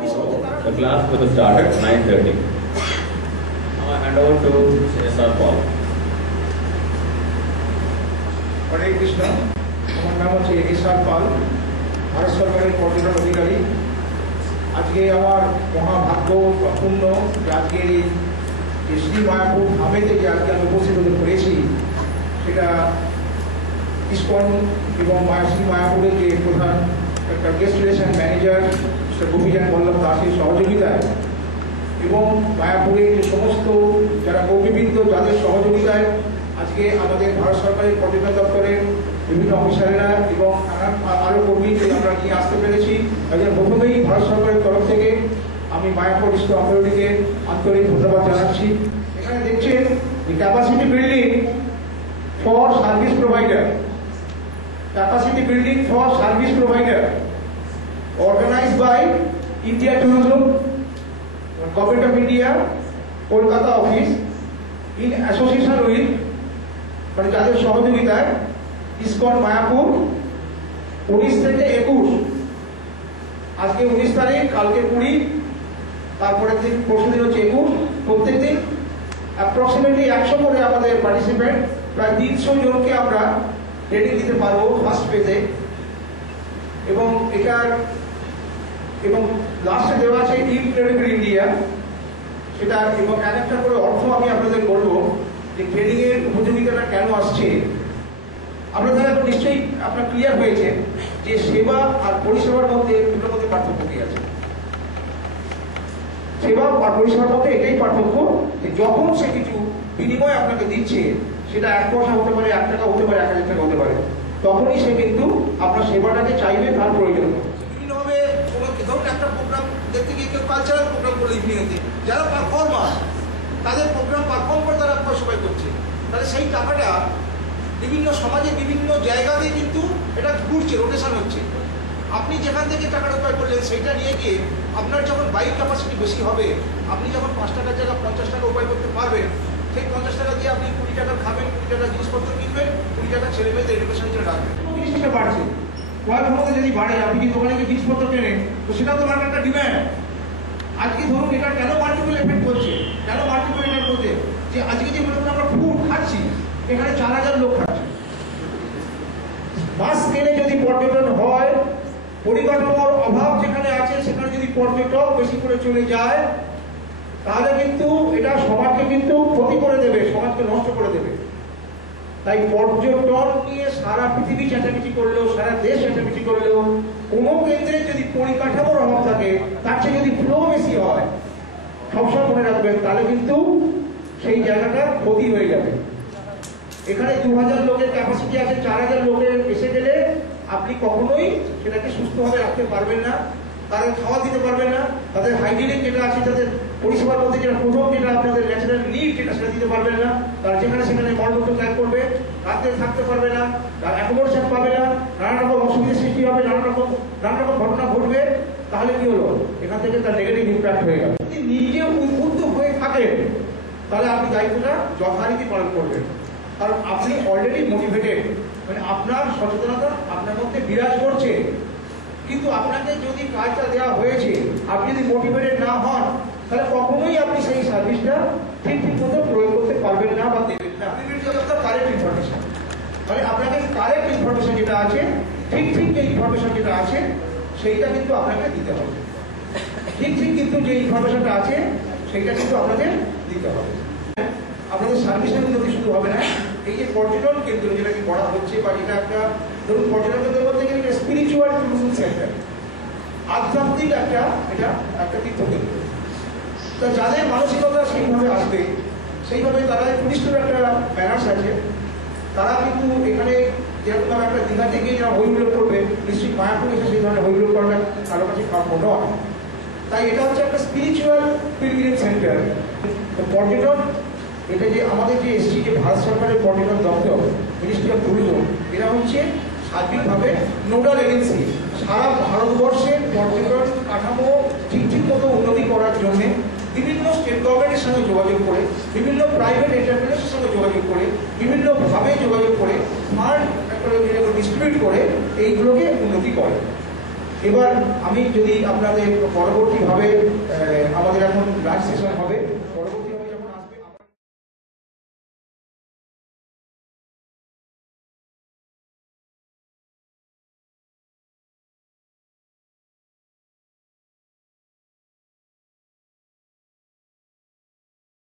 The class will start at 9:30. Now I hand over to SR Paul. হরে কৃষ্ণ, আমার নাম হচ্ছে SR পাল, ভারত সরকারের পর্যটন অধিকারী। আজকে আমার মহাভাগ্যপূর্ণ যে আজকে এই শ্রী মায়াপুর ধামেতে যে আজকে আমি উপস্থিত হতে পেরেছি, সেটা ইসকন এবং শ্রী মায়াপুরের যে প্রধান একটা গেস্ট রিলেশন ম্যানেজার গোপীজান বল্লভ দাসের সহযোগিতায় এবং মায়াপুরের যে সমস্ত যারা কর্মীবৃন্দ যাদের সহযোগিতায় আজকে আমাদের ভারত সরকারের পর্যটন দপ্তরের বিভিন্ন অফিসারেরা এবং আরও কর্মীকে আমরা নিয়ে আসতে পেরেছি। তাদের প্রথমেই ভারত সরকারের তরফ থেকে আমি মায়াপুর ইস্কো অথরিটিকে আন্তরিক ধন্যবাদ জানাচ্ছি। এখানে দেখছেন capacity building for service provider, capacity building for service provider organized by India Tourism, Government of India, Kolkata office in association with মানে যাদের সহযোগিতায় ইসকন মায়াপুর 19 থেকে 21, আজকে 19 তারিখ, কালকে 20, তারপরের দিন পরশুদিন হচ্ছে 21, প্রত্যেকদিন অ্যাপ্রক্সিমেটলি 100 করে আমাদের পার্টিসিপেন্ট, প্রায় 300 জনকে আমরা ট্রেনিং দিতে পারবো ফার্স্ট পেজে। এবং এটার এবং লাস্টে দেওয়া আছে ইনক্রেডিবল ইন্ডিয়া, সেটা এবং এক একটা করে অর্থ আমি আপনাদের বলবো যে ট্রেনিংয়ের উপযোগিতাটা কেন আসছে। আপনাদের এখন নিশ্চয়ই আপনার ক্লিয়ার হয়েছে যে সেবা আর পরিষেবার মধ্যে দুটোর মধ্যে পার্থক্য কি আছে। সেবা আর পরিষেবার মধ্যে এটাই পার্থক্য যে যখন সে কিছু বিনিময় আপনাকে দিচ্ছে, সেটা 1 পয়সা হতে পারে, 1 টাকা হতে পারে, 1000 টাকা হতে পারে, তখনই সে কিন্তু আপনার সেবাটাকে চাইবে, তার প্রয়োজন। বিভিন্নভাবে কোনো ধরুন একটা প্রোগ্রাম দেখতে গিয়ে কেউ কালচারাল প্রোগ্রাম করলো ইভিনিংতে, যারা পারফর্মার তাদের প্রোগ্রাম পারফর্ম করে তারা সবাই করছে, তাহলে সেই টাকাটা বিভিন্ন সমাজে বিভিন্ন জায়গাতে কিন্তু এটা ঘুরছে, রোটেশন হচ্ছে। আপনি যেখান থেকে টাকাটা উপায় করলেন সেইটা নিয়ে গিয়ে আপনার যখন বাইক ক্যাপাসিটি বেশি হবে, আপনি যখন 5 টাকার জায়গায় 50 টাকা উপায় করতে পারবেন, সেই 50 টাকা দিয়ে আপনি 20 টাকা খাবেন, 20 টাকা জিনিসপত্র কিনবেন, 20 টাকা ছেলে মেয়েদের এডুকেশনের জন্য রাখবেন। জিনিসটা বাড়ছে, ক্রয় ক্ষমতা যদি বাড়ে, আপনি যদি দোকানে গিয়ে জিনিসপত্র কেনেন, তো সেটা তো আমার একটা ডিম্যান্ড। আজকে ধরুন এটা কেন মাল্টিপল এফেক্ট করছে, কেন মাল্টিপল এফেক্ট করছে যে আজকে যে মনে আমরা ফুড খাচ্ছি, এখানে 4000 লোক খাচ্ছে। মাস স্কেলে যদি পর্যটন হয়, পরিকাঠামোর অভাব যেখানে আছে সেখানে যদি পর্যটক বেশি করে চলে যায়, তাহলে কিন্তু এটা সমাজকে কিন্তু ক্ষতি করে দেবে, সমাজকে নষ্ট করে দেবে। তাই পর্যটন নিয়ে সারা পৃথিবী চেঁচামেচি করলেও, সারা দেশ চেঁচামেচি করলেও, কোনো কেন্দ্রে যদি পরিকাঠামোর অভাব থাকে, তার চেয়ে যদি ফ্লো বেশি হয়, সবসময় মনে রাখবেন, তাহলে কিন্তু সেই জায়গাটা ক্ষতি হয়ে যাবে। এখানে 2000 লোকের ক্যাপাসিটি আছে, 4000 লোকের এসে গেলে আপনি কখনোই সেটাকে সুস্থভাবে রাখতে পারবেন না, তাদের খাওয়া দিতে পারবেন না, তাদের হাইজিনিক যেটা আছে, তাদের পরিষেবার মধ্যে যেটা প্রথম যেটা আপনাদের ন্যাচারাল নিড যেটা সেটা দিতে পারবেন না, তার যেখানে সেখানে মলমূত্র ত্যাগ করবে, রাতে থাকতে পারবে না, তার অ্যাকোমোডেশন পাবে না, নানা রকম অসুবিধার সৃষ্টি হবে, নানা রকম ঘটনা ঘটবে। তাহলে কি হলো, এখান থেকে তার নেগেটিভ ইম্প্যাক্ট হয়ে গেল। যদি নিজে উদ্বুদ্ধ হয়ে থাকেন, তাহলে আপনি দায়িত্বটা যথারীতি পালন করবেন, কারণ আপনি অলরেডি মোটিভেটেড, মানে আপনার সচেতনতা আপনার মধ্যে বিরাজ করছে। কিন্তু আপনাকে যদি কাজটা দেওয়া হয়েছে, আপনি যদি মোটিভেটেড না হন, তাহলে কখনোই আপনি সেই সার্ভিসটা ঠিক মতো প্রয়োগ করতে পারবেন না বা দেবেন না। কারেক্ট ইনফরমেশন, মানে আপনাকে কারেক্ট ইনফরমেশন যেটা আছে, ঠিক যে ইনফরমেশন যেটা আছে সেইটা কিন্তু আপনাকে দিতে হবে। ঠিক কিন্তু যে ইনফরমেশনটা আছে সেইটা কিন্তু আপনাদের দিতে হবে। আপনাদের সার্ভিসের উন্নতি শুধু হবে না, এই যে পর্যটন কেন্দ্র যেটা কি করা হচ্ছে, বা যেটা একটা ধরুন পর্যটন কেন্দ্র বলতে গেলে একটা স্পিরিচুয়াল ট্যুরিজম সেন্টার, আধ্যাত্মিক একটা তীর্থকেন্দ্র। তা যাদের মানসিকতা সেইভাবে আসবে, সেইভাবে তারা টুরিস্টের একটা ব্যানার্স আছে, তারা কিন্তু এখানে যেরকম একটা দীঘাতে গিয়ে যারা হইহুল্লোড় করবে, নিশ্চয়ই মায়াপুর এসে সেই ধরনের হইহুল্লোড় করাটা কারো কাছে কাম্য নয়। তাই এটা হচ্ছে একটা স্পিরিচুয়াল পিলগ্রিম সেন্টার। তো পর্যটন, এটা যে আমাদের যে এসছি যে ভারত সরকারের পর্যটন দপ্তর, মিনিস্ট্রি অফ ট্যুরিজম, এরা হচ্ছে সার্বিকভাবে নোডাল এজেন্সি সারা ভারতবর্ষের পর্যটন কাঠামো ঠিক মতো উন্নতি করার জন্যে বিভিন্ন স্টেট গভর্নমেন্টের সঙ্গে যোগাযোগ করে, বিভিন্ন প্রাইভেট এন্টারপ্রাইজের সঙ্গে যোগাযোগ করে, বিভিন্নভাবে যোগাযোগ করে, ফান্ড ডিস্ট্রিবিউট করে এইগুলোকে উন্নতি করে। এবার আমি যদি আপনাদের পরবর্তীভাবে আমাদের এখন লাঞ্চ সেশন হবে, পরবর্তী